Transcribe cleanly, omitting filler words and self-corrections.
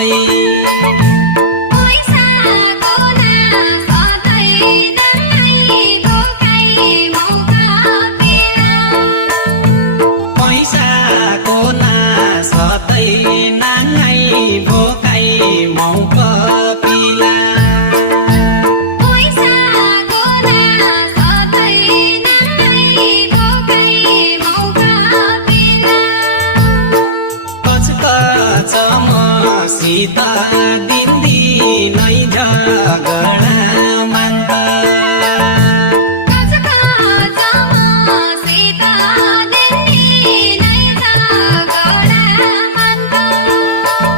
सधैँ पैसाको नास सधैँ नाङ्गै भोकै मौका पिला कचकच मसित दिनदिनै झगडा